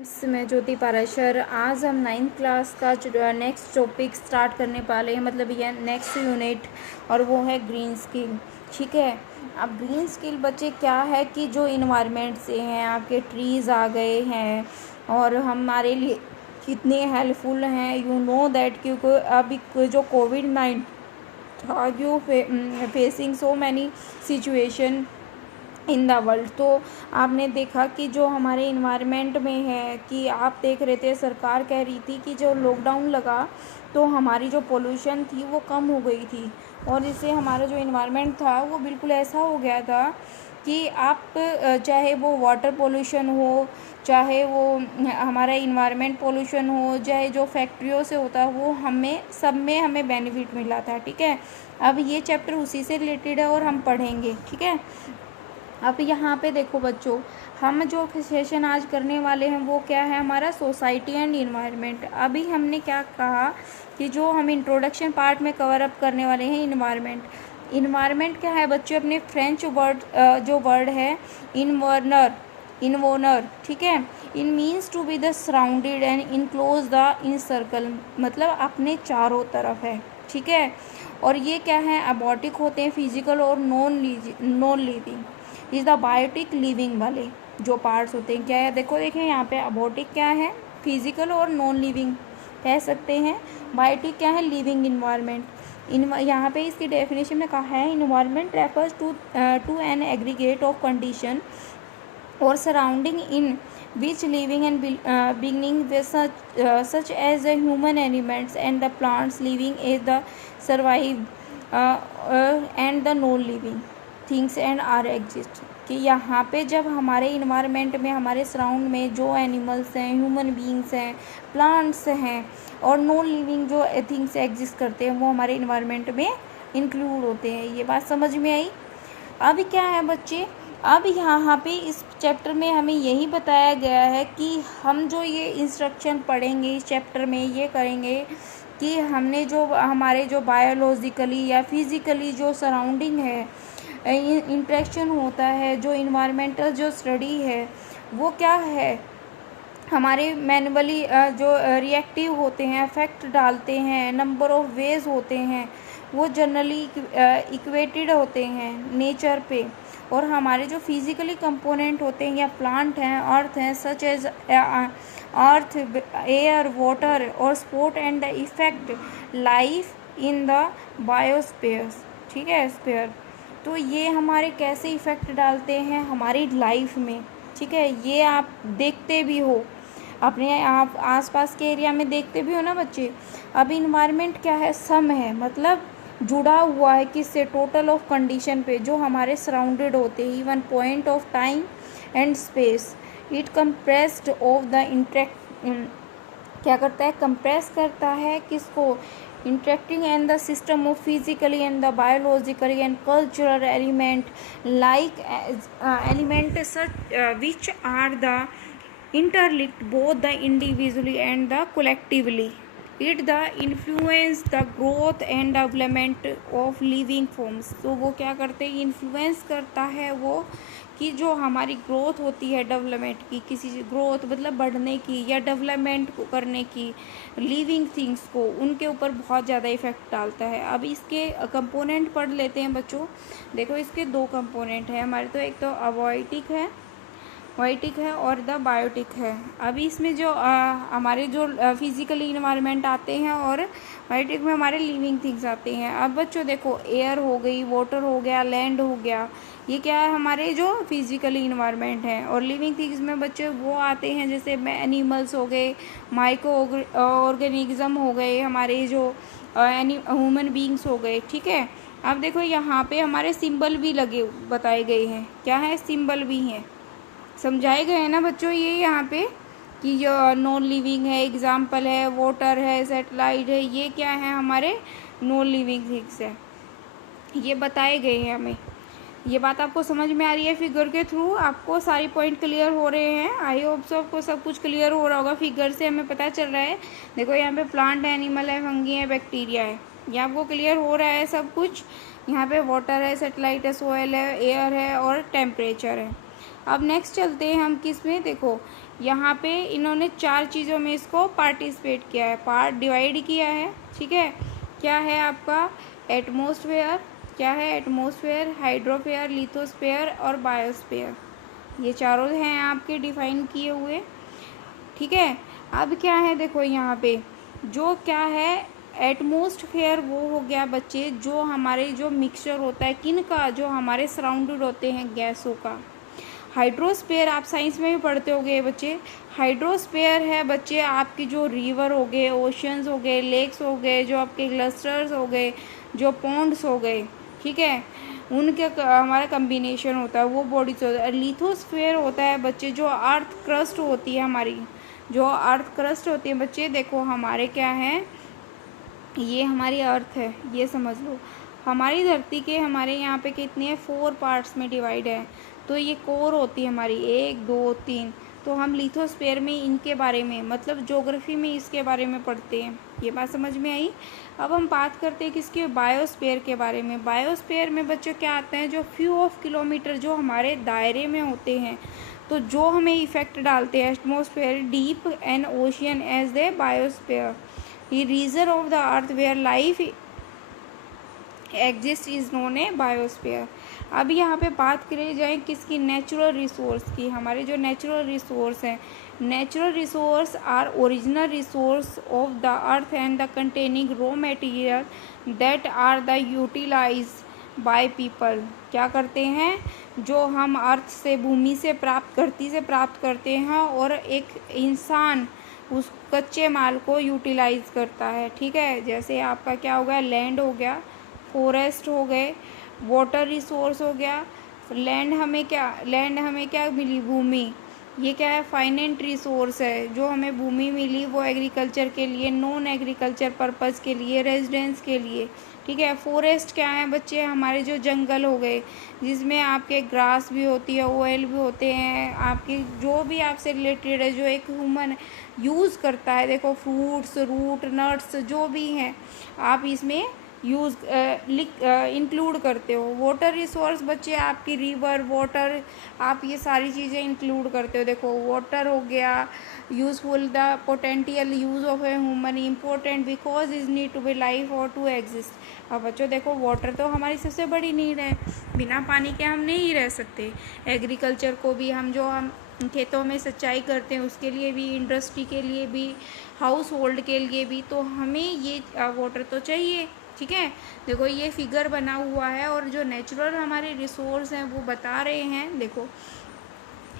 मैं ज्योति पाराशर। आज हम 9th क्लास का नेक्स्ट टॉपिक स्टार्ट करने वाले हैं, मतलब ये नेक्स्ट यूनिट, और वो है ग्रीन स्किल। ठीक है, अब ग्रीन स्किल बच्चे क्या है कि जो इन्वायरमेंट से हैं, आपके ट्रीज़ आ गए हैं और हमारे लिए कितने हेल्पफुल हैं। यू नो दैट क्योंकि अभी जो कोविड-19 था, you facing so many situation in the world. तो आपने देखा कि जो हमारे इन्वायरमेंट में है कि आप देख रहे थे, सरकार कह रही थी कि जो लॉकडाउन लगा तो हमारी जो पोल्यूशन थी वो कम हो गई थी, और इससे हमारा जो इन्वायरमेंट था वो बिल्कुल ऐसा हो गया था कि आप चाहे वो वाटर पोल्यूशन हो, चाहे वो हमारा इन्वायरमेंट पोल्यूशन हो, चाहे जो फैक्ट्रियों से होता है, वो सब में हमें बेनिफिट मिला था। ठीक है, अब ये चैप्टर उसी से रिलेटेड है और हम पढ़ेंगे। ठीक है, अब यहाँ पे देखो बच्चों, हम जो सेशन आज करने वाले हैं वो क्या है, हमारा सोसाइटी एंड इन्वायरमेंट। अभी हमने क्या कहा कि जो हम इंट्रोडक्शन पार्ट में कवर अप करने वाले हैं इन्वायरमेंट। इन्वायरमेंट क्या है बच्चों, अपने फ्रेंच जो वर्ड है इन्वोनर। ठीक है, in means to be the surrounded and enclose the encircle, मतलब अपने चारों तरफ है। ठीक है, और ये क्या है, अबॉटिक होते हैं फिजिकल और non living. Is the biotic living वाले जो पार्ट्स होते हैं क्या है, देखें यहाँ पे अबॉटिक क्या है, फिजिकल और नॉन लिविंग कह सकते हैं। बायोटिक क्या है, लिविंग इन्वायरमेंट। यहाँ पे इसकी डेफिनेशन में कहा है, environment refers to an aggregate of condition और surrounding in which living and beginning with such as the human elements and the plants living as the survive and the non living things and are exist। कि यहाँ पे जब हमारे environment में, हमारे surround में जो एनिमल्स हैं, ह्यूमन बींग्स हैं, प्लांट्स हैं और नॉन लिविंग जो थिंग्स एग्जिस्ट करते हैं, वो हमारे इन्वायरमेंट में इंक्लूड होते हैं। ये बात समझ में आई। अब क्या है बच्चे, अब यहाँ पे इस चैप्टर में हमें यही बताया गया है कि हम जो ये इंस्ट्रक्शन पढ़ेंगे इस चैप्टर में, ये करेंगे कि हमने जो हमारे जो बायोलॉजिकली या फिज़िकली जो सराउंडिंग है, इंटरेक्शन होता है, जो इन्वायरमेंटल जो स्टडी है वो क्या है, हमारे मैनुअली जो रिएक्टिव होते हैं, इफेक्ट डालते हैं, नंबर ऑफ वेज होते हैं, वो जनरली इक्वेटेड होते हैं नेचर पे। और हमारे जो फिज़िकली कंपोनेंट होते हैं या प्लांट हैं, अर्थ हैं, such as earth, air, water और support and the effect life in the biosphere. ठीक है, स्फीयर। तो ये हमारे कैसे इफ़ेक्ट डालते हैं हमारी लाइफ में। ठीक है, ये आप देखते भी हो अपने आप आसपास के एरिया में, देखते भी हो ना बच्चे। अब इन्वायरमेंट क्या है, सम है, मतलब जुड़ा हुआ है किससे, टोटल ऑफ कंडीशन पे जो हमारे सराउंडेड होते हैं, even point of time and space. It compressed of the क्या करता है, कंप्रेस करता है किसको, interacting and the system of physically and the biologically and cultural element like element such which are the interlinked both the individually and the collectively। it the influence the growth and development of living forms। तो वो क्या करते हैं, influence करता है वो कि जो हमारी ग्रोथ होती है, डेवलपमेंट की, किसी ग्रोथ मतलब बढ़ने की या डेवलपमेंट को करने की, लिविंग थिंग्स को, उनके ऊपर बहुत ज़्यादा इफेक्ट डालता है। अब इसके कंपोनेंट पढ़ लेते हैं बच्चों। देखो इसके दो कंपोनेंट हैं हमारे, तो एक तो अबॉटिक है और द बायोटिक है। अभी इसमें जो हमारे जो फिजिकली इन्वायरमेंट आते हैं और बायोटिक में हमारे लिविंग थिंग्स आते हैं। अब बच्चों देखो, एयर हो गई, वाटर हो गया, लैंड हो गया, ये क्या है, हमारे जो फिजिकली इन्वायरमेंट है। और लिविंग थिंग्स में बच्चे वो आते हैं जैसे एनिमल्स हो गए, माइक्रो ऑर्गेनिज्म हो गए, हमारे जो ह्यूमन बींग्स हो गए। ठीक है, अब देखो यहाँ पे हमारे सिंबल भी बताए गए हैं, क्या है, सिंबल भी हैं, समझाए गए हैं ना बच्चों ये यहाँ पे कि जो नॉन लिविंग है, एग्जाम्पल है वाटर है, सैटेलाइट है, ये क्या है, हमारे नॉन लिविंग थिंग्स है, ये बताए गए हैं हमें। ये बात आपको समझ में आ रही है, फिगर के थ्रू आपको सारी पॉइंट क्लियर हो रहे हैं। आई होप सो आपको सब कुछ क्लियर हो रहा होगा, फिगर से हमें पता चल रहा है। देखो यहाँ पे प्लांट है, एनिमल है, फंगी है, बैक्टीरिया है, ये आपको क्लियर हो रहा है सब कुछ। यहाँ पे वाटर है, सैटेलाइट है, सोयल है, एयर है और टेम्परेचर है। अब नेक्स्ट चलते हैं हम किस में, देखो यहाँ पे इन्होंने 4 चीज़ों में इसको पार्टिसिपेट किया है, पार्ट डिवाइड किया है, ठीक है। क्या है आपका एटमॉस्फेयर, क्या है एटमॉस्फेयर, हाइड्रोस्फेयर, लिथोस्फेयर और बायोस्फेयर, ये चारों हैं आपके डिफाइन किए हुए, ठीक है। अब क्या है देखो यहाँ पे जो क्या है एटमॉस्फेयर वो हो गया बच्चे जो हमारे जो मिक्सचर होता है किन का, जो हमारे सराउंडेड होते हैं गैसों का। हाइड्रोस्फेयर आप साइंस में भी पढ़ते होंगे बच्चे, हाइड्रोस्फेयर है बच्चे आपकी जो रिवर हो गए, ओशंस हो गए, लेक्स हो गए, जो आपके ग्लस्टर्स हो गए, जो पॉन्ड्स हो गए, ठीक है, उनके हमारा कम्बिनेशन होता है वो बॉडीज होता है। लिथोस्फेयर होता है बच्चे जो अर्थ क्रस्ट होती है हमारी, जो अर्थ क्रस्ट होती है बच्चे, देखो हमारे क्या है, ये हमारी अर्थ है, ये समझ लो हमारी धरती के हमारे यहाँ पे कितने हैं 4 पार्ट्स में डिवाइड है। तो ये कोर होती है हमारी 1 2 3, तो हम लिथोस्फेयर में इनके बारे में मतलब ज्योग्राफी में इसके बारे में पढ़ते हैं, ये बात समझ में आई। अब हम बात करते हैं किसके, बायोस्फेयर के बारे में। बायोस्फेयर में बच्चों क्या आते हैं, जो फ्यू ऑफ किलोमीटर जो हमारे दायरे में होते हैं, तो जो हमें इफेक्ट डालते हैं atmosphere deep and ocean as the biosphere, ये region of the earth where life exist is known a biosphere. अब यहाँ पे बात करी जाए किसकी, नेचुरल रिसोर्स की। हमारे जो नेचुरल रिसोर्स हैं, natural resource are original resource of the earth and the containing raw material that are the utilize by people. क्या करते हैं, जो हम अर्थ से भूमि से प्राप्त धरती से प्राप्त करते हैं और एक इंसान उस कच्चे माल को यूटिलाइज करता है, ठीक है। जैसे आपका क्या हो गया, लैंड हो गया, फॉरेस्ट हो गए, वाटर रिसोर्स हो गया, लैंड हमें क्या मिली, भूमि, ये क्या है फाइनेंट रिसोर्स है, जो हमें भूमि मिली वो एग्रीकल्चर के लिए, नॉन एग्रीकल्चर पर्पस के लिए, रेजिडेंस के लिए, ठीक है। फॉरेस्ट क्या है बच्चे, हमारे जो जंगल हो गए जिसमें आपके ग्रास भी होती है, ऑयल भी होते हैं, आपके जो भी आपसे रिलेटेड है, जो एक ह्यूमन यूज़ करता है, देखो फ्रूट्स रूट नट्स जो भी हैं आप इसमें यूज़ इंक्लूड करते हो। वाटर रिसोर्स बच्चे आपकी रिवर वाटर, आप ये सारी चीज़ें इंक्लूड करते हो। देखो वाटर हो गया useful, the potential use of a human important because is need to be life और टू एग्जिस्ट। अब बच्चों देखो वाटर तो हमारी सबसे बड़ी नीड है, बिना पानी के हम नहीं रह सकते। एग्रीकल्चर को भी हम खेतों में सिंचाई करते हैं उसके लिए भी, इंडस्ट्री के लिए भी, हाउस होल्ड के लिए भी, तो हमें ये वाटर तो चाहिए, ठीक है। देखो ये फिगर बना हुआ है और जो नेचुरल हमारे रिसोर्स हैं वो बता रहे हैं। देखो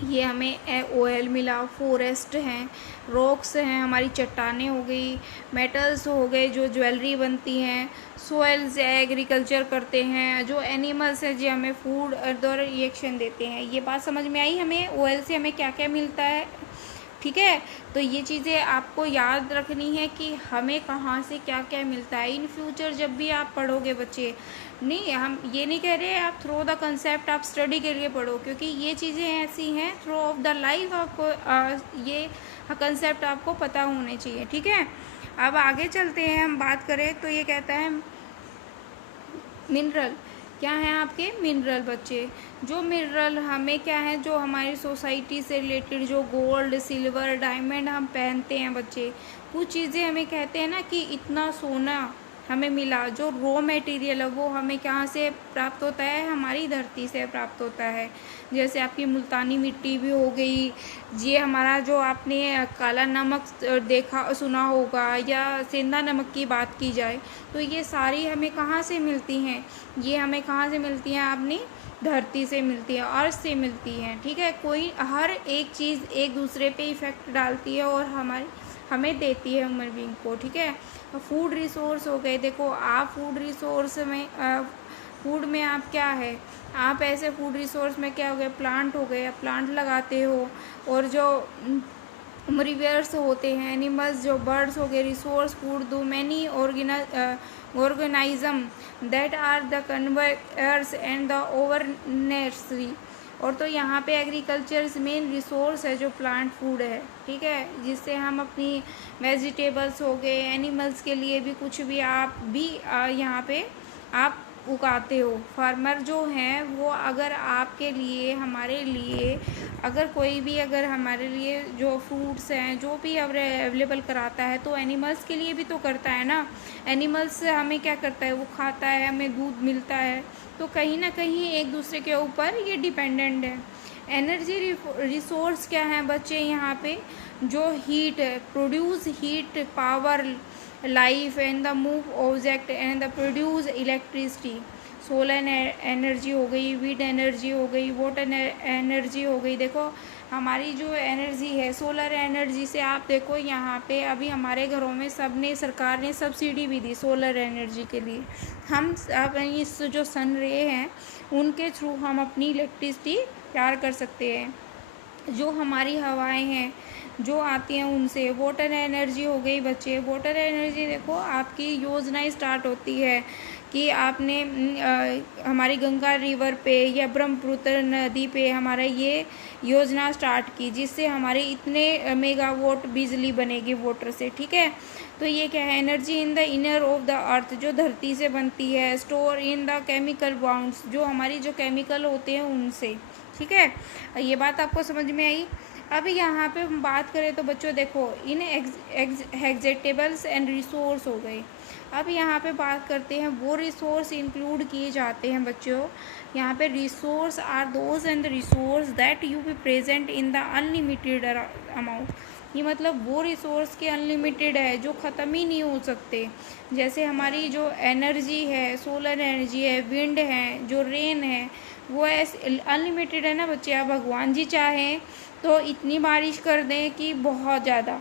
ये हमें ऑयल मिला, फॉरेस्ट हैं, रॉक्स हैं, हमारी चट्टानें हो गई, मेटल्स हो गए जो ज्वेलरी बनती हैं, सोइल्स एग्रीकल्चर करते हैं, जो एनिमल्स हैं जो हमें फूड और रिएक्शन देते हैं। ये बात समझ में आई, हमें ऑयल से हमें क्या क्या मिलता है, ठीक है। तो ये चीज़ें आपको याद रखनी है कि हमें कहाँ से क्या क्या मिलता है। इन फ्यूचर जब भी आप पढ़ोगे बच्चे, नहीं हम ये नहीं कह रहे आप थ्रू द कंसेप्ट आप स्टडी के लिए पढ़ो, क्योंकि ये चीज़ें ऐसी हैं थ्रू ऑफ द लाइफ आपको ये कंसेप्ट आपको पता होने चाहिए, ठीक है। अब आगे चलते हैं, हम बात करें तो ये कहता है मिनरल, क्या हैं आपके मिनरल बच्चे। जो मिनरल हमें क्या है, जो हमारी सोसाइटी से रिलेटेड जो गोल्ड सिल्वर डायमंड हम पहनते हैं बच्चे, कुछ चीज़ें हमें कहते हैं ना कि इतना सोना हमें मिला, जो रॉ मटेरियल है वो हमें कहाँ से प्राप्त होता है, हमारी धरती से प्राप्त होता है। जैसे आपकी मुल्तानी मिट्टी भी हो गई, ये हमारा जो आपने काला नमक देखा सुना होगा, या सेंधा नमक की बात की जाए तो ये सारी हमें कहाँ से मिलती हैं, ये हमें कहाँ से मिलती हैं, अपनी धरती से मिलती है, अर्थ से मिलती है, ठीक है। कोई हर एक चीज़ एक दूसरे पे इफ़ेक्ट डालती है और हमें देती है ह्यूमन बीइंग को, ठीक है। फूड रिसोर्स हो गए, देखो आप फूड रिसोर्स में फूड में आप क्या है, आप ऐसे फूड रिसोर्स में क्या हो गए, प्लांट हो गए, प्लांट लगाते हो, और जो रिवर्स होते हैं एनिमल्स, जो बर्ड्स हो गए, resource food to many organism that are the conveyors and the over nursery. और तो यहाँ पे एग्रीकल्चर मेन रिसोर्स है जो प्लांट फूड है, ठीक है, जिससे हम अपनी वेजिटेबल्स हो गए, एनिमल्स के लिए भी कुछ भी आप भी यहाँ पे आप उगाते हो। फार्मर जो हैं वो अगर आपके लिए, हमारे लिए, अगर कोई भी अगर हमारे लिए जो फ्रूट्स हैं जो भी अवेलेबल कराता है तो एनिमल्स के लिए भी तो करता है ना। एनिमल्स से हमें क्या करता है, वो खाता है, हमें दूध मिलता है, तो कहीं ना कहीं एक दूसरे के ऊपर ये डिपेंडेंट है। एनर्जी रिसोर्स क्या है बच्चे यहाँ पे, जो हीट है, produce heat power life and the move object and the produce electricity. Solar energy हो गई, विंड एनर्जी हो गई, वाटर एनर्जी हो गई। देखो हमारी जो एनर्जी है सोलर एनर्जी से, आप देखो यहाँ पे अभी हमारे घरों में सबने, सरकार ने सब्सिडी भी दी सोलर एनर्जी के लिए। हम अब इस जो सन रे हैं उनके थ्रू हम अपनी इलेक्ट्रिसिटी तैयार कर सकते हैं। जो हमारी हवाएं हैं जो आती हैं उनसे, वाटर एनर्जी हो गई बच्चे। वाटर एनर्जी देखो आपकी योजनाएं स्टार्ट होती है कि आपने हमारी गंगा रिवर पे या ब्रह्मपुत्र नदी पे हमारा ये योजना स्टार्ट की, जिससे हमारे इतने मेगावाट बिजली बनेगी वाटर से, ठीक है। तो ये क्या है, energy in the inner of the अर्थ, जो धरती से बनती है। Store in the chemical bounds, जो हमारी जो केमिकल होते हैं उनसे, ठीक है। ये बात आपको समझ में आई। अब यहाँ पे हम बात करें तो बच्चों देखो इन एग्जेक्टेबल्स एंड रिसोर्स हो गए। अब यहाँ पे बात करते हैं वो रिसोर्स इंक्लूड किए जाते हैं बच्चों। यहाँ पे resource are those and resource that you be present in the unlimited amount. ये मतलब वो रिसोर्स के अनलिमिटेड है जो ख़त्म ही नहीं हो सकते। जैसे हमारी जो एनर्जी है, सोलर एनर्जी है, विंड है, जो रेन है, वो ऐसे अनलिमिटेड है ना बच्चे। अब भगवान जी चाहें तो इतनी बारिश कर दें कि बहुत ज़्यादा,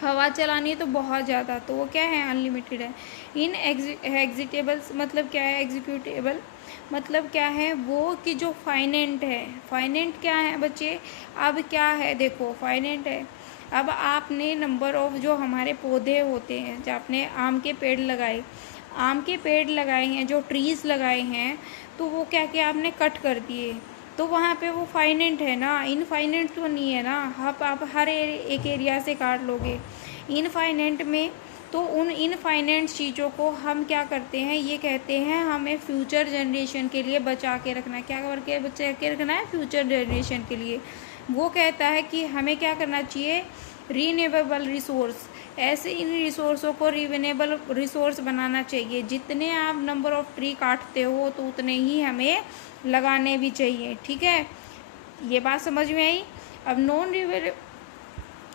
हवा चलानी है तो बहुत ज़्यादा, तो वो क्या है, अनलिमिटेड है। इन एग्जीटेबल्स मतलब क्या है, एग्जीक्यूटेबल मतलब क्या है, वो कि जो फाइनेंट है। फाइनेंट क्या है बच्चे, अब क्या है देखो फाइनेंट है। अब आपने नंबर ऑफ जो हमारे पौधे होते हैं, जो आपने आम के पेड़ लगाए, आम के पेड़ लगाए हैं, जो ट्रीज़ लगाए हैं, तो वो क्या किया आपने, कट कर दिए, तो वहाँ पे वो फाइनेंट है ना, इनफाइनेंट तो नहीं है ना। आप हर एक एरिया से काट लोगे इनफाइनेंट में, तो उन इनफाइनेंट चीज़ों को हम क्या करते हैं, ये कहते हैं हमें फ्यूचर जनरेशन के लिए बचा के रखना है। क्या करके बचा के रखना है, फ्यूचर जनरेशन के लिए। वो कहता है कि हमें क्या करना चाहिए, रीन्यूएबल रिसोर्स, ऐसे इन रिसोर्सों को रिन्यूएबल रिसोर्स बनाना चाहिए। जितने आप नंबर ऑफ ट्री काटते हो तो उतने ही हमें लगाने भी चाहिए, ठीक है। ये बात समझ में आई। अब नॉन रिन्यूएबल,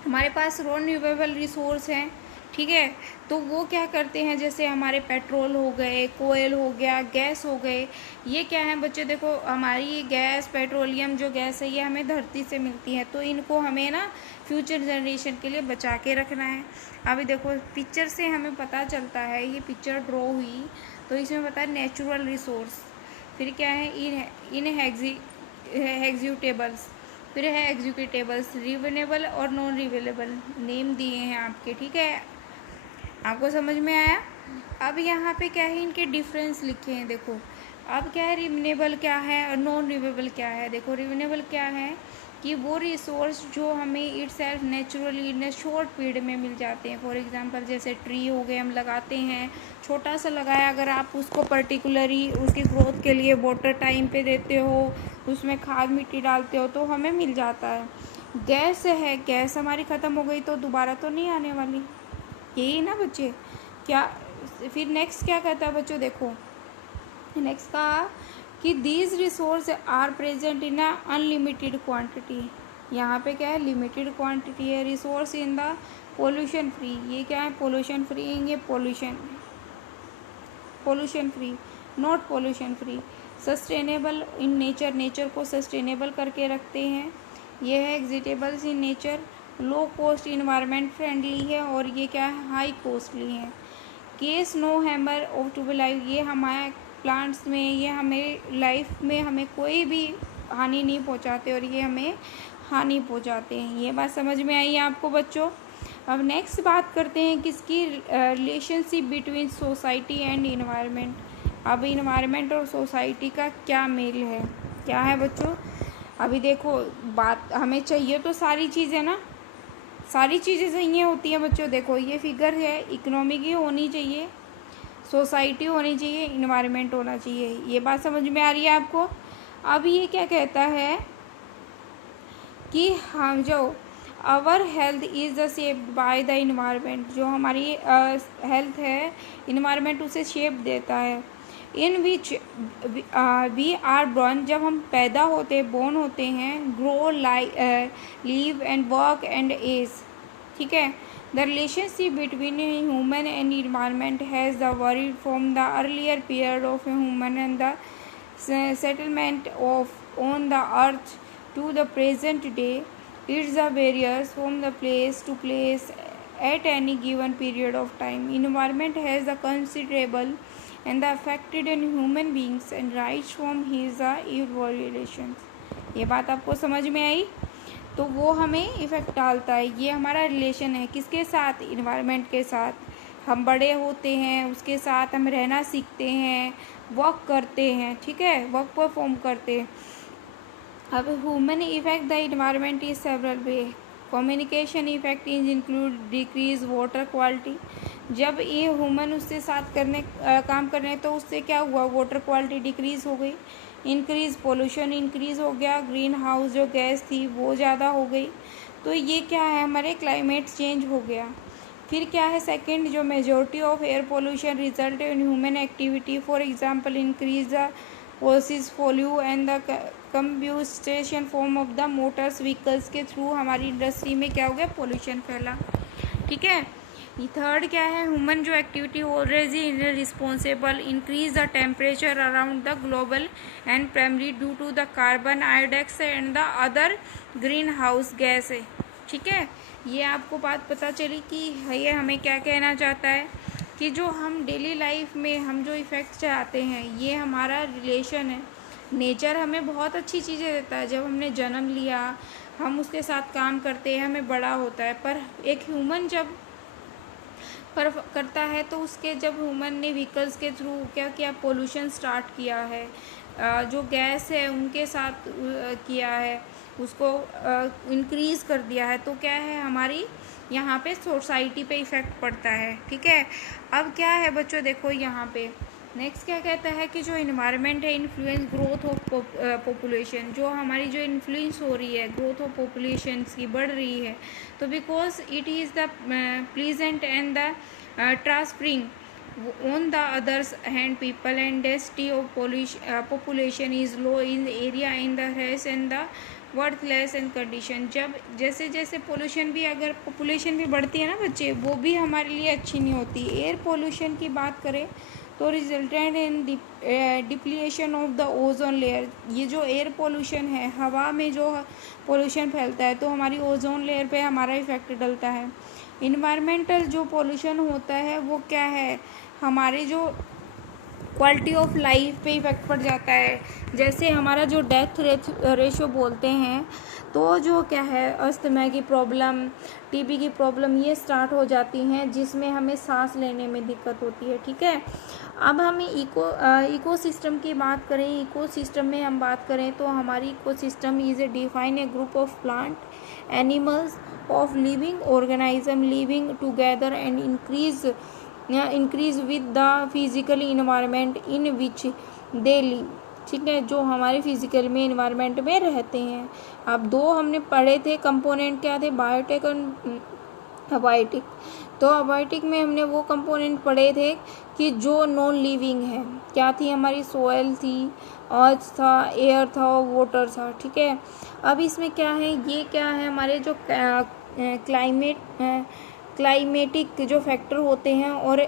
हमारे पास नॉन रिन्यूएबल रिसोर्स हैं, ठीक है। तो वो क्या करते हैं, जैसे हमारे पेट्रोल हो गए, कोयल हो गया, गैस हो गए। ये क्या है बच्चे, देखो हमारी गैस, पेट्रोलियम जो गैस है ये हमें धरती से मिलती है, तो इनको हमें ना फ्यूचर जनरेशन के लिए बचा के रखना है। अभी देखो पिक्चर से हमें पता चलता है, ये पिक्चर ड्रॉ हुई तो इसमें पता है नेचुरल रिसोर्स, फिर क्या है इन एग्जीक्यूटेबल्स, फिर है एग्जीक्यूटेबल्स, रिन्यूएबल और नॉन रिन्यूएबल नेम दिए हैं आपके, ठीक है। आपको समझ में आया। अब यहाँ पे क्या है, इनके डिफरेंस लिखे हैं देखो। अब क्या है, रिन्यूएबल क्या है और नॉन रिन्यूएबल क्या है। देखो रिन्यूएबल क्या है कि वो रिसोर्स जो हमें itself naturally in short period में मिल जाते हैं। फॉर एग्जांपल जैसे ट्री हो गए, हम लगाते हैं, छोटा सा लगाया, अगर आप उसको पर्टिकुलरली उसकी ग्रोथ के लिए वाटर टाइम पे देते हो, उसमें खाद मिट्टी डालते हो, तो हमें मिल जाता है। गैस है, गैस हमारी ख़त्म हो गई तो दोबारा तो नहीं आने वाली, यही ना बच्चे। क्या फिर नेक्स्ट क्या कहता है बच्चों, देखो नेक्स्ट का कि these resource are present in a unlimited quantity. यहाँ पे क्या है, लिमिटेड क्वांटिटी है। Resource in the pollution free, ये क्या है, पोल्यूशन फ्री, ये pollution free, not pollution free. Sustainable in nature, nature को सस्टेनेबल करके रखते हैं। ये है एग्जिटेबल्स in nature, low cost, environment friendly है, और ये क्या है, हाई कॉस्टली है। Case no hammer of to be life, ये हमारे प्लांट्स में, ये हमें लाइफ में हमें कोई भी हानि नहीं पहुंचाते और ये हमें हानि पहुंचाते हैं। ये बात समझ में आई आपको बच्चों। अब नेक्स्ट बात करते हैं किसकी, relationship between society and environment. अब इन्वायरमेंट और सोसाइटी का क्या मेल है, क्या है बच्चों। अभी देखो बात हमें चाहिए तो सारी चीज़ें ना, सारी चीज़ें चाहिए होती हैं बच्चों। देखो ये फिगर है, इकोनॉमी की होनी चाहिए, सोसाइटी होनी चाहिए, इन्वायरमेंट होना चाहिए। ये बात समझ में आ रही है आपको। अब ये क्या कहता है कि हम जो our health is the shaped by the environment, जो हमारी हेल्थ है इन्वायरमेंट उसे शेप देता है। In which we are born, जब हम पैदा होते बोर्न होते हैं, grow live and work and age, ठीक है। The relationship between human and environment has the varied from the earlier period of human and the settlement of on the earth to the present day. It varies from the place to place at any given period of time. Environment has a considerable and the affected in human beings and rights from his evaluations. ये बात आपको समझ में आई? तो वो हमें effect डालता है। ये हमारा रिलेशन है किसके साथ? इन्वायरमेंट के साथ। हम बड़े होते हैं, उसके साथ हम रहना सीखते हैं, वर्क करते हैं, ठीक है, वर्क परफॉर्म करते हैं। अब human effect the environment is several way. Communication effect is include decrease water quality. जब ये ह्यूमन उससे साथ काम करने तो उससे क्या हुआ? वाटर क्वालिटी डिक्रीज हो गई। इंक्रीज पोल्यूशन इंक्रीज हो गया। ग्रीन हाउस जो गैस थी वो ज़्यादा हो गई। तो ये क्या है? हमारे क्लाइमेट चेंज हो गया। फिर क्या है? सेकंड, जो majority of air pollution result in human activity, for example increase the ओसिस फोल्यू and the combustion form of the motors vehicles के थ्रू हमारी इंडस्ट्री में क्या हो गया? पोल्यूशन फैला, ठीक है। थर्ड क्या है? ह्यूमन जो activity already responsible increase the temperature around the global and primary due to the carbon dioxide and the other greenhouse gas है, ठीक है। ये आपको बात पता चली कि ये हमें क्या कहना चाहता है कि जो हम डेली लाइफ में हम जो इफ़ेक्ट्स चाहते हैं ये हमारा रिलेशन है। नेचर हमें बहुत अच्छी चीज़ें देता है। जब हमने जन्म लिया हम उसके साथ काम करते हैं, हमें बड़ा होता है। पर एक ह्यूमन जब करता है तो उसके जब ह्यूमन ने व्हीकल्स के थ्रू क्या किया? पोल्यूशन स्टार्ट किया है, जो गैस है उनके साथ किया है, उसको इंक्रीज़ कर दिया है। तो क्या है? हमारी यहाँ पे सोसाइटी पे इफ़ेक्ट पड़ता है, ठीक है। अब क्या है बच्चों, देखो यहाँ पे नेक्स्ट क्या कहता है कि जो इन्वायरमेंट है इन्फ्लुएंस ग्रोथ ऑफ पॉपुलेशन, जो हमारी जो इन्फ्लुएंस हो रही है ग्रोथ ऑफ पॉपुलेशन की बढ़ रही है, तो because it is the pleasant and the transferring on the other hand people and density of population is low in the area in the race and the worthless and condition. जब जैसे जैसे pollution भी, अगर population भी बढ़ती है ना बच्चे, वो भी हमारे लिए अच्छी नहीं होती। एयर पोल्यूशन की बात करें तो resultant in depletion of the ozone layer. ये जो एयर पोल्यूशन है, हवा में जो पोल्यूशन फैलता है तो हमारी ओजोन लेयर पे हमारा इफेक्ट डलता है। इन्वायरमेंटल जो पोल्यूशन होता है वो क्या है? हमारे जो क्वालिटी ऑफ लाइफ पे इफ़ेक्ट पड़ जाता है। जैसे हमारा जो डेथ रेशो बोलते हैं, तो जो क्या है, अस्थमा की प्रॉब्लम, टीबी की प्रॉब्लम ये स्टार्ट हो जाती हैं, जिसमें हमें सांस लेने में दिक्कत होती है, ठीक है। अब हमें इकोसिस्टम की बात करें, इकोसिस्टम में हम बात करें तो हमारी ecosystem is a define a group of plant animals of living organism living together and increase with the physical environment in which they live, ठीक है, जो हमारे फिजिकल में इन्वायरमेंट में रहते हैं। अब दो हमने पढ़े थे कंपोनेंट, क्या थे? बायोटिक और अबायोटिक। तो अबायोटिक में हमने वो कंपोनेंट पढ़े थे कि जो नॉन लिविंग है, क्या थी? हमारी सोयल थी, अर्थ था, एयर था और वाटर था, ठीक है। अब इसमें क्या है? ये क्या है? हमारे जो क्लाइमेटिक जो फैक्टर होते हैं और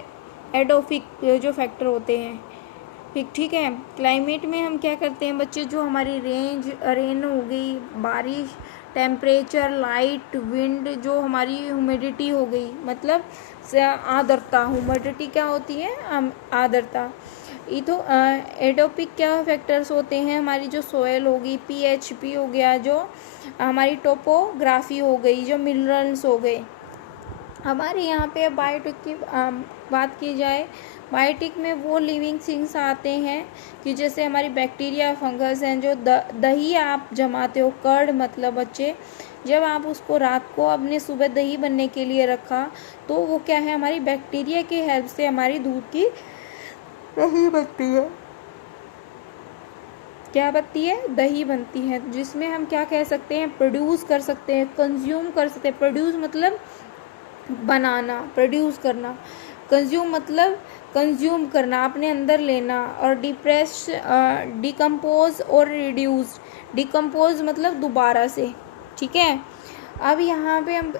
एडोफिक जो फैक्टर होते हैं, ठीक है। क्लाइमेट में हम क्या करते हैं बच्चे? जो हमारी रेन हो गई, बारिश, टेम्परेचर, लाइट, विंड, जो हमारी ह्यूमिडिटी हो गई, मतलब आर्द्रता। ह्यूमिडिटी क्या होती है? आर्द्रता। ये तो एडोपिक क्या फैक्टर्स होते हैं? हमारी जो सोयल होगी, पीएचपी हो गया, जो हमारी टोपोग्राफी हो गई, जो मिनरल्स हो गए। हमारे यहाँ पे बायोटिक की बात की जाए, बायोटिक में वो लिविंग थिंग्स आते हैं कि जैसे हमारी बैक्टीरिया, फंगस हैं। जो दही आप जमाते हो, कर्ड मतलब बच्चे, जब आप उसको रात को अपने सुबह दही बनने के लिए रखा तो वो क्या है? हमारी बैक्टीरिया की हेल्प से हमारी दूध की दही बनती है। क्या बनती है? दही बनती है, जिसमें हम क्या कह सकते हैं, प्रोड्यूस कर सकते हैं, कंज्यूम कर सकते हैं। प्रोड्यूस मतलब बनाना, प्रोड्यूस करना। कंज्यूम मतलब कंज्यूम करना, अपने अंदर लेना। और डिप्रेस, डिकम्पोज और रिड्यूस। डिकम्पोज मतलब दोबारा से, ठीक है। अब यहाँ पे हम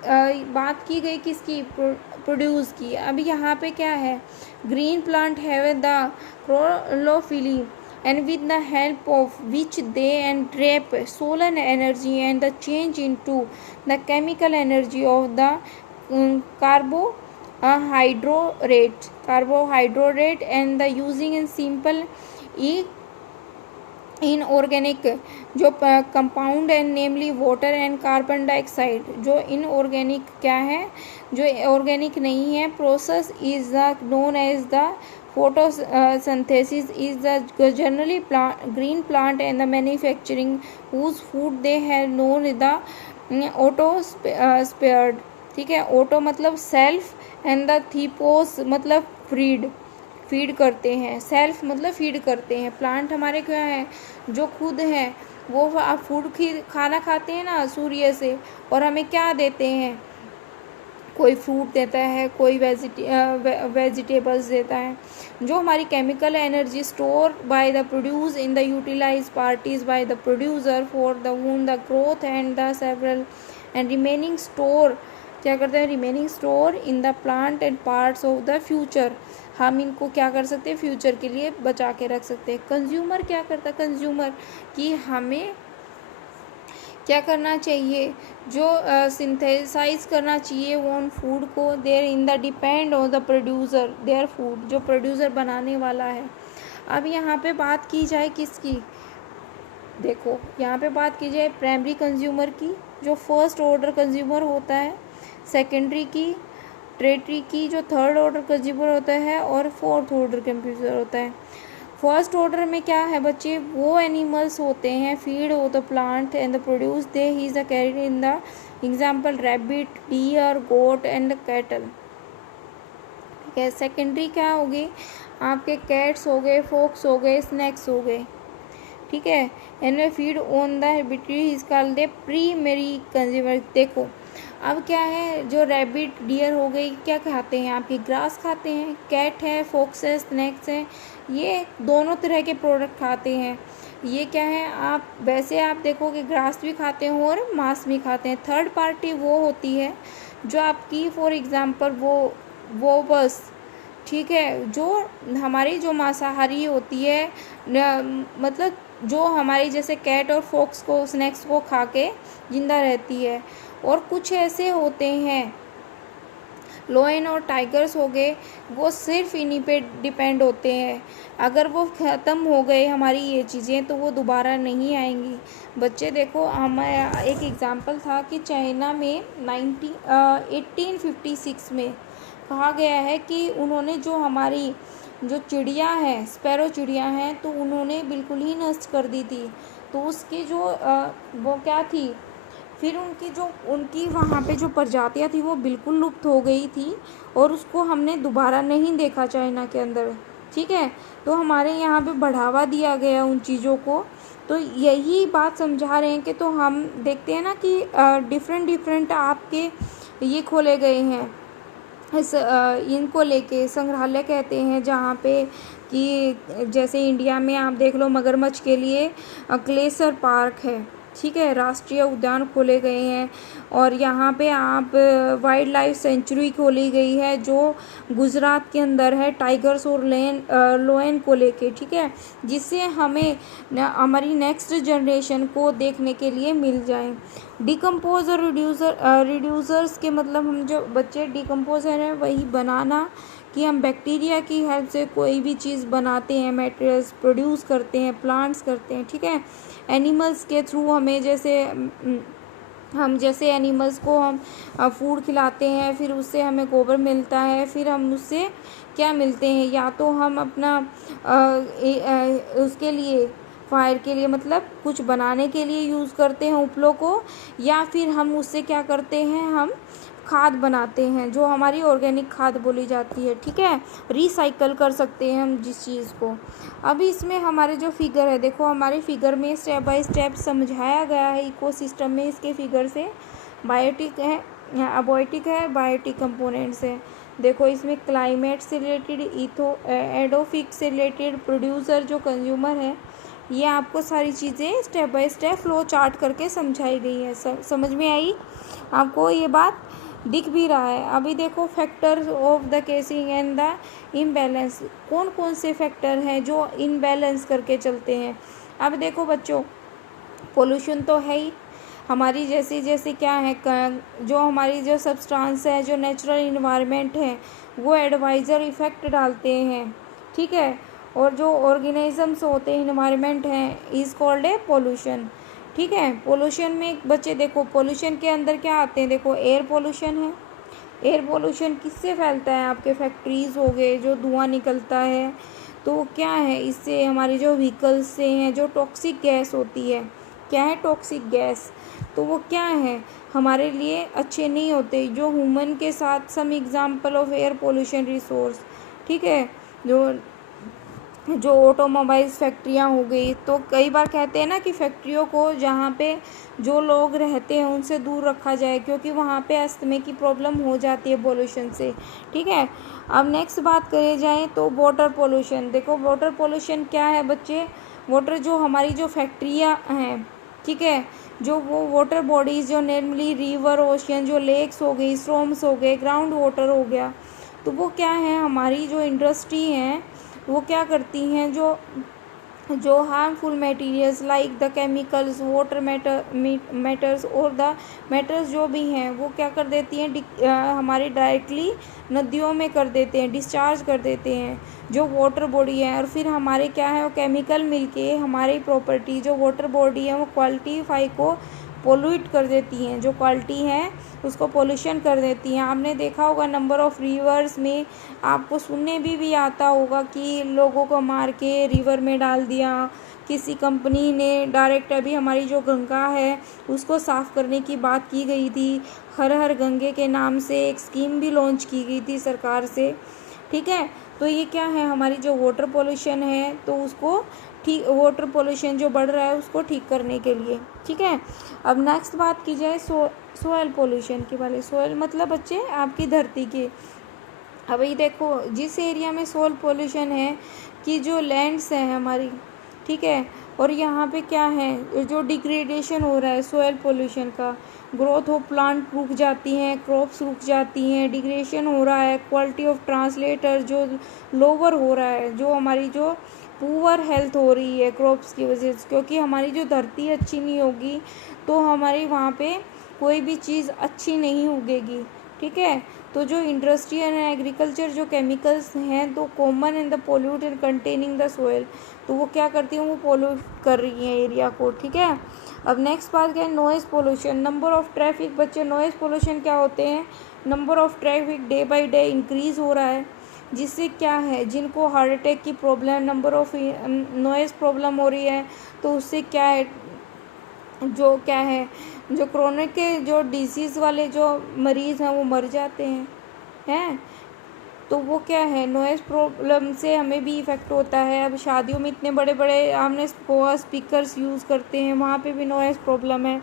बात की गई किसकी, प्रोड्यूस की। अब यहाँ पे क्या है, green plant have the chlorophyll and with the help of which they entrap solar energy and the change into the chemical energy of the carbohydrate and the using in simple inorganic जो compound and namely water and carbon dioxide. जो inorganic क्या है, जो organic नहीं है, process is the known as the photosynthesis is the generally green plant and the manufacturing whose food they have known the autosphered, ठीक है। Auto मतलब self and the थीपोस मतलब फीड करते हैं। सेल्फ मतलब फीड करते हैं। प्लांट हमारे क्या है, जो खुद हैं, वो फूड खाना खाते हैं ना सूर्य से, और हमें क्या देते हैं, कोई फ्रूट देता है, कोई वेजिटेबल्स देता है। जो हमारी chemical energy store by the produce in the utilize parties by the producer for the वून the growth and the several and remaining store, क्या करते हैं, remaining store in the plant and parts of the future. हम इनको क्या कर सकते हैं, फ्यूचर के लिए बचा के रख सकते हैं। कंज्यूमर क्या करता है, कंज्यूमर कि हमें क्या करना चाहिए, जो सिंथेसाइज करना चाहिए वो उन फूड को, there in the depend on the producer their food, जो प्रोड्यूसर बनाने वाला है। अब यहाँ पे बात की जाए किसकी, देखो यहाँ पे बात की जाए प्राइमरी कंज्यूमर की, जो फर्स्ट ऑर्डर कंज्यूमर होता है, सेकेंडरी की, टर्टियरी की, जो थर्ड ऑर्डर कंज्यूमर होता है, और फोर्थ ऑर्डर कंज्यूमर होता है। फर्स्ट ऑर्डर में क्या है बच्चे, वो एनिमल्स होते हैं फीड हो the plant and the produce they he is carried in the example rabbit, deer, goat and cattle, ठीक है। सेकेंडरी क्या होगी, आपके कैट्स हो गए, फोक्स हो गए, स्नैक्स हो गए, ठीक है। एंड फीड ऑन द हैबिटरी is called the primary consumer. देखो अब क्या है, जो रैबिट, डियर हो गई, क्या खाते हैं, आपकी ग्रास खाते हैं। कैट है, फोक्स है, स्नैक्स है, ये दोनों तरह के प्रोडक्ट खाते हैं। ये क्या है, आप वैसे आप देखोगे ग्रास भी खाते हैं और मांस भी खाते हैं। थर्ड पार्टी वो होती है जो आपकी फॉर एग्जांपल वो बस, ठीक है, जो हमारी जो मांसाहारी होती है, मतलब जो हमारी जैसे कैट और फोक्स को, स्नैक्स को खा के जिंदा रहती है। और कुछ ऐसे होते हैं लोयन और टाइगर्स हो गए, वो सिर्फ इन्हीं पे डिपेंड होते हैं। अगर वो ख़त्म हो गए हमारी ये चीज़ें तो वो दोबारा नहीं आएंगी। बच्चे देखो, हमारा एक एग्जांपल था कि चाइना में 1856 में कहा गया है कि उन्होंने जो हमारी जो चिड़िया है, स्पैरो चिड़िया हैं, तो उन्होंने बिल्कुल ही नष्ट कर दी थी। तो उसकी जो वो क्या थी, फिर उनकी वहाँ पे जो प्रजातियाँ थी वो बिल्कुल लुप्त हो गई थी, और उसको हमने दोबारा नहीं देखा चाइना के अंदर, ठीक है। तो हमारे यहाँ पे बढ़ावा दिया गया उन चीज़ों को। तो यही बात समझा रहे हैं कि तो हम देखते हैं ना कि डिफरेंट आपके ये खोले गए हैं, इस इनको लेके संग्रहालय कहते हैं, जहाँ पे कि जैसे इंडिया में आप देख लो मगरमच्छ के लिए ग्लेशियर पार्क है, ठीक है, राष्ट्रीय उद्यान खोले गए हैं। और यहाँ पे आप वाइल्ड लाइफ सेंचुरी खोली गई है जो गुजरात के अंदर है, टाइगर्स और लोयन को लेके, ठीक है, जिससे हमें हमारी नेक्स्ट जनरेशन को देखने के लिए मिल जाए। डिकम्पोज और रिड्यूसर्स के मतलब हम जो बच्चे डिकम्पोजर हैं वही बनाना, कि हम बैक्टीरिया की हेल्प से कोई भी चीज़ बनाते हैं, मटेरियल्स प्रोड्यूस करते हैं, प्लांट्स करते हैं, ठीक है। एनिमल्स के थ्रू हमें जैसे एनिमल्स को हम फूड खिलाते हैं, फिर उससे हमें गोबर मिलता है, फिर हम उससे क्या मिलते हैं, या तो हम अपना उसके लिए फायर के लिए मतलब कुछ बनाने के लिए यूज़ करते हैं उपलों को, या फिर हम उससे क्या करते हैं, हम खाद बनाते हैं, जो हमारी ऑर्गेनिक खाद बोली जाती है, ठीक है। रिसाइकल कर सकते हैं हम जिस चीज़ को। अब इसमें हमारे जो फिगर है, देखो हमारे फिगर में स्टेप बाय स्टेप समझाया गया है इकोसिस्टम में इसके फिगर से। बायोटिक है, अबायोटिक है, बायोटिक कंपोनेंट्स है। देखो इसमें क्लाइमेट से रिलेटेड, एडोफिक से रिलेटेड, प्रोड्यूसर जो कंज्यूमर है, ये आपको सारी चीज़ें step by step flow chart करके समझाई गई है। समझ में आई आपको, ये बात दिख भी रहा है। अभी देखो factors of the casing and the imbalance, कौन कौन से फैक्टर हैं जो इनबैलेंस करके चलते हैं। अब देखो बच्चों, पोल्यूशन तो है ही हमारी, जैसे जैसे क्या है, जो हमारी जो सब्सटेंस है, जो नेचुरल इन्वायरमेंट है, वो एडवाइज़र इफ़ेक्ट डालते हैं, ठीक है। और जो ऑर्गेनिजम्स होते हैं, इन्वायरमेंट हैं, इज़ कॉल्ड ए पोल्यूशन, ठीक है। पोल्यूशन में बच्चे देखो, पोल्यूशन के अंदर क्या आते हैं, देखो एयर पोल्यूशन है। एयर पोल्यूशन किससे फैलता है, आपके फैक्ट्रीज़ हो गए, जो धुआं निकलता है, तो क्या है, इससे हमारी जो व्हीकल्स से हैं, जो टॉक्सिक गैस होती है, क्या है टॉक्सिक गैस, तो वो क्या है, हमारे लिए अच्छे नहीं होते। जो ह्यूमन के साथ some example of air pollution resource, ठीक है, जो ऑटोमोबाइल्स फैक्ट्रियाँ हो गई, तो कई बार कहते हैं ना कि फैक्ट्रियों को जहाँ पे जो लोग रहते हैं उनसे दूर रखा जाए, क्योंकि वहाँ पे अस्थमे की प्रॉब्लम हो जाती है पोल्यूशन से, ठीक है। अब नेक्स्ट बात करी जाए तो वाटर पोल्यूशन। देखो वाटर पोल्यूशन क्या है बच्चे, वाटर जो हमारी जो फैक्ट्रियाँ हैं, ठीक है, जो वो वाटर बॉडीज़ जो नॉर्मली रिवर, ओशियन, जो लेक्स हो गई, स्ट्रीम्स हो गए, ग्राउंड वाटर हो गया, तो वो क्या है, हमारी जो इंडस्ट्री है वो क्या करती हैं, जो harmful materials like the chemicals, water matters और द मैटर्स जो भी हैं, वो क्या कर देती हैं, हमारे डायरेक्टली नदियों में कर देते हैं, डिस्चार्ज कर देते हैं जो वाटर बॉडी है। और फिर हमारे क्या है, वो केमिकल मिलके हमारी प्रॉपर्टी जो वाटर बॉडी है वो क्वालिटीफाई को पोल्यूट कर देती हैं, जो क्वालिटी है उसको पोल्यूशन कर देती हैं। आपने देखा होगा नंबर ऑफ़ रिवर्स में, आपको सुनने भी आता होगा कि लोगों को मार के रिवर में डाल दिया किसी कंपनी ने डायरेक्ट। अभी हमारी जो गंगा है उसको साफ़ करने की बात की गई थी, हर हर गंगे के नाम से एक स्कीम भी लॉन्च की गई थी सरकार से, ठीक है। तो ये क्या है, हमारी जो वाटर पोल्यूशन है, तो उसको ठीक, वाटर पोल्यूशन जो बढ़ रहा है उसको ठीक करने के लिए, ठीक है। अब नेक्स्ट बात की जाए सोयल पोल्यूशन के बारे। सोयल मतलब बच्चे आपकी धरती के। अब ये देखो जिस एरिया में सोयल पोल्यूशन है कि जो लैंड्स हैं हमारी, ठीक है, और यहाँ पे क्या है, जो डिग्रेडेशन हो रहा है सोयल पोल्यूशन का, ग्रोथ ऑफ प्लांट रुक जाती हैं, क्रॉप्स रुक जाती हैं, डिग्रेडेशन हो रहा है, क्वालिटी ऑफ ट्रांसलेटर जो लोअर हो रहा है, जो हमारी जो पुअर हेल्थ हो रही है क्रॉप्स की वजह से, क्योंकि हमारी जो धरती अच्छी नहीं होगी तो हमारी वहाँ पे कोई भी चीज़ अच्छी नहीं उगेगी, ठीक है। तो जो इंडस्ट्री एंड एग्रीकल्चर जो केमिकल्स हैं तो common in the pollute and containing the soil, तो वो क्या करती हैं, वो पोल्यूट कर रही हैं एरिया को, ठीक है। अब नेक्स्ट बात क्या है, noise pollution, number of traffic. बच्चे नॉइज़ पोल्यूशन क्या होते हैं, number of traffic day by day increase हो रहा है, जिससे क्या है, जिनको हार्ट अटैक की problem, number of noise problem हो रही है, तो उससे क्या है, जो क्या है, जो क्रोनिक के जो डिसीज़ वाले जो मरीज़ हैं वो मर जाते हैं, तो वो क्या है, नॉइज़ प्रॉब्लम से हमें भी इफ़ेक्ट होता है। अब शादियों में इतने बड़े बड़े हमने स्पीकर्स यूज़ करते हैं, वहाँ पे भी नॉइज़ प्रॉब्लम है।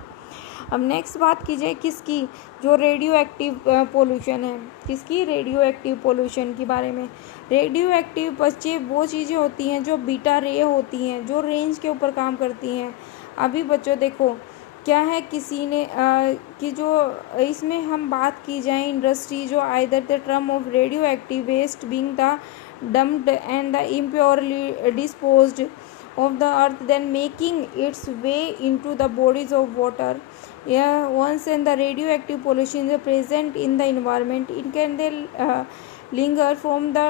अब नेक्स्ट बात की जाए किसकी, जो रेडियो एक्टिव पोल्यूशन है, किसकी, रेडियो एक्टिव पोल्यूशन के बारे में। रेडियो एक्टिव बच्चे वो चीज़ें होती हैं जो बीटा रे होती हैं, जो रेंज के ऊपर काम करती हैं। अभी बच्चों देखो क्या है, किसी ने कि जो इसमें हम बात की जाए इंडस्ट्री, जो either the term of radioactive waste being the dumped and the improperly disposed of the earth, then making its way into the bodies of water. Once and the radioactive pollution is present in the environment, it can then linger from the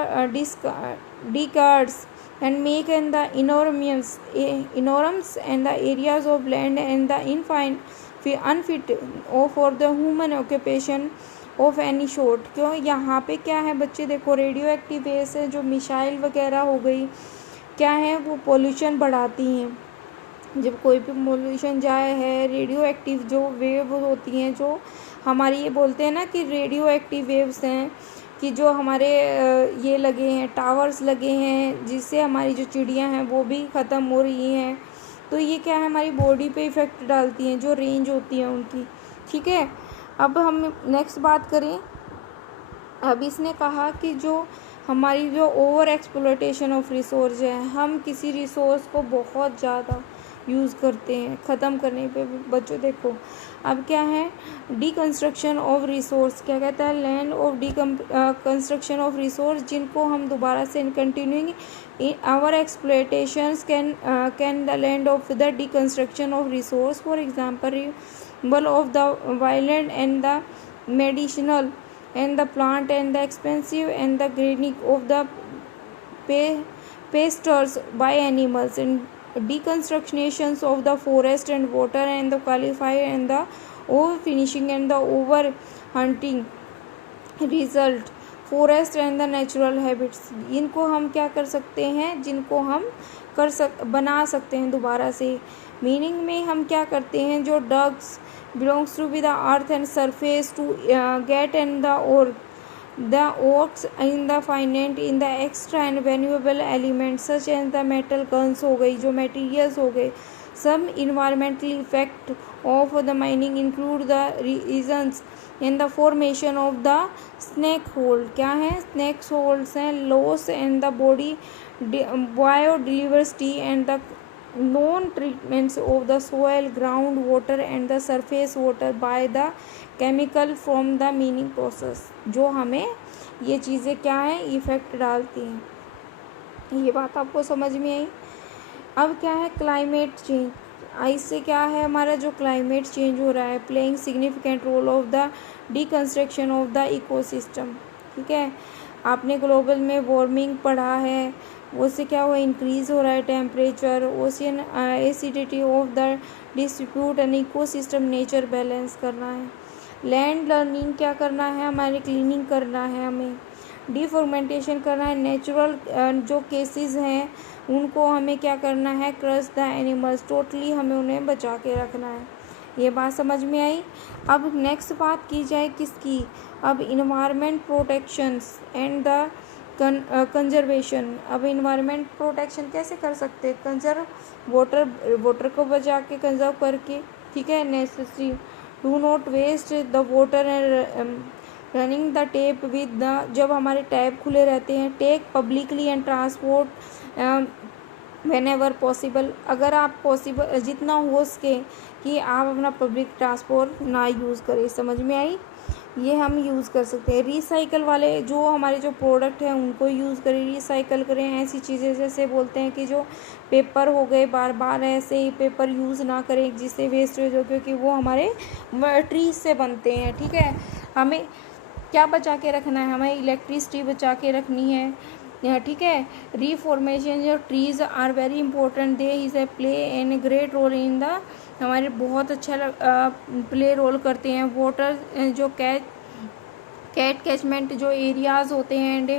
decades and make and the enormous and the areas of land and the unfit for the human occupation of any short. क्यों, यहाँ पे क्या है बच्चे देखो, radio active waste है, जो missile वगैरह हो गई, क्या है, वो पोल्यूशन बढ़ाती हैं। जब कोई भी पोल्यूशन जाए है, रेडियो एक्टिव जो वेव होती हैं जो हमारी ये बोलते हैं ना कि रेडियो एक्टिव वेव्स हैं, कि जो हमारे ये लगे हैं, टावर्स लगे हैं, जिससे हमारी जो चिड़ियाँ हैं वो भी ख़त्म हो रही हैं। तो ये क्या है, हमारी बॉडी पे इफ़ेक्ट डालती हैं, जो रेंज होती है उनकी। ठीक है, अब हम नेक्स्ट बात करें। अब इसने कहा कि जो हमारी जो ओवर एक्सप्लॉयटेशन ऑफ रिसोर्स है, हम किसी रिसोर्स को बहुत ज़्यादा यूज़ करते हैं, ख़त्म करने पे बच्चों देखो। अब क्या है, डीकंस्ट्रक्शन ऑफ रिसोर्स, क्या कहता है, land of construction of resource, जिनको हम दोबारा से continuing our exploitations can the land of the deconstruction of resource, for example removal of the violent and the medicinal and the plant and the expensive and the greening of the pastures by animals, and deconstructions of the forest and water and the qualify and the overfinishing and the over hunting result forest and the natural habits. इनको हम क्या कर सकते हैं, जिनको हम बना सकते हैं दोबारा से। मीनिंग में हम क्या करते हैं, जो dogs belongs to be the earth and surface to get and the oaks in the finite in the extra and valuable elements such as the metal guns हो गई, जो materials हो गए। some environmental effect of the mining include the reasons in the formation of the snake hole, क्या है, snake holes हैं, loss and the body biodiversity and the known treatments of the soil, ground water and the surface water by the chemical from the mining process, जो हमें ये चीज़ें क्या है, effect डालती हैं। ये बात आपको समझ में आई। अब क्या है, क्लाइमेट चेंज। इससे क्या है, हमारा जो क्लाइमेट चेंज हो रहा है, playing significant role of the deconstruction of the ecosystem. ठीक है, आपने ग्लोबल में वार्मिंग पढ़ा है, उससे क्या हुआ, इंक्रीज़ हो रहा है temperature, ocean acidity of the distribute and ecosystem nature balance करना है। लैंड लर्निंग क्या करना है, हमारे क्लीनिंग करना है, हमें डिफॉर्मेंटेशन करना है। नेचुरल जो केसेस हैं उनको हमें क्या करना है, क्रश द एनिमल्स, टोटली हमें उन्हें बचा के रखना है। ये बात समझ में आई। अब नेक्स्ट बात की जाए किसकी, अब environment protections and the conservation. अब इन्वायरमेंट प्रोटेक्शन कैसे कर सकते हैं, कंजर्व वाटर को बचा के, कंजर्व करके। ठीक है, necessary do not waste the water and running the tap with the, जब हमारे टैप खुले रहते हैं, take publicly and transport whenever possible. अगर आप पॉसिबल जितना हो सके कि आप अपना पब्लिक ट्रांसपोर्ट ना यूज़ करें। समझ में आई, ये हम यूज़ कर सकते हैं। रिसाइकल वाले जो हमारे जो प्रोडक्ट हैं उनको यूज़ करें, रिसाइकल करें। ऐसी चीज़ें जैसे बोलते हैं कि जो पेपर हो गए, बार बार ऐसे ही पेपर यूज़ ना करें जिससे वेस्टेज हो, क्योंकि वो हमारे ट्रीज से बनते हैं। ठीक है, हमें क्या बचा के रखना है, हमें इलेक्ट्रिसिटी बचा के रखनी है। ठीक है, रीफॉर्मेशन जो trees are very important, they is a play an great role in the, हमारे बहुत अच्छा प्ले रोल करते हैं। वाटर जो कैचमेंट जो एरियाज़ होते हैं एंड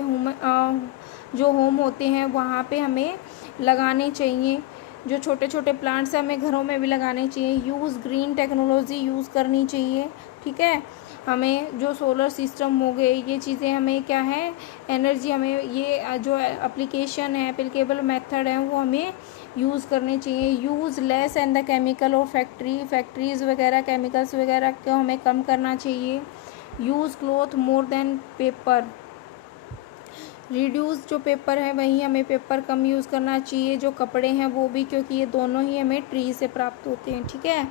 जो होम होते हैं वहाँ पे हमें लगाने चाहिए। जो छोटे छोटे प्लांट्स हैं हमें घरों में भी लगाने चाहिए। यूज़ ग्रीन टेक्नोलॉजी यूज़ करनी चाहिए। ठीक है, हमें जो सोलर सिस्टम हो गए, ये चीज़ें हमें क्या है, एनर्जी हमें ये जो एप्लीकेशन है, एप्लीकेबल मेथड है वो हमें यूज़ करने चाहिए। Use less and the chemical और फैक्ट्रीज़ वगैरह, केमिकल्स वगैरह को हमें कम करना चाहिए। Use cloth more than paper, reduce जो पेपर है वही हमें पेपर कम यूज़ करना चाहिए। जो कपड़े हैं वो भी, क्योंकि ये दोनों ही हमें ट्री से प्राप्त होते हैं। ठीक है,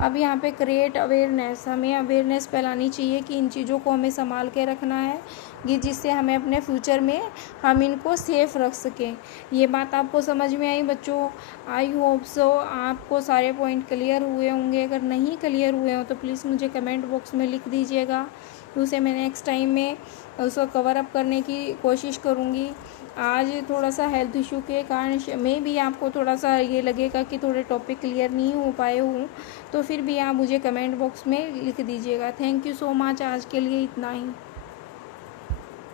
अब यहाँ पे क्रिएट अवेयरनेस, हमें अवेयरनेस फैलानी चाहिए कि इन चीज़ों को हमें संभाल के रखना है, कि जिससे हमें अपने फ्यूचर में हम इनको सेफ रख सकें। ये बात आपको समझ में आई बच्चों? आई होप सो आपको सारे पॉइंट क्लियर हुए होंगे। अगर नहीं क्लियर हुए हों तो प्लीज़ मुझे कमेंट बॉक्स में लिख दीजिएगा, उसे मैं नेक्स्ट टाइम में उसको कवर अप करने की कोशिश करूँगी। आज थोड़ा सा हेल्थ इशू के कारण में भी आपको थोड़ा सा ये लगेगा कि थोड़े टॉपिक क्लियर नहीं हो पाए हों, तो फिर भी आप मुझे कमेंट बॉक्स में लिख दीजिएगा। थैंक यू सो मच, आज के लिए इतना ही।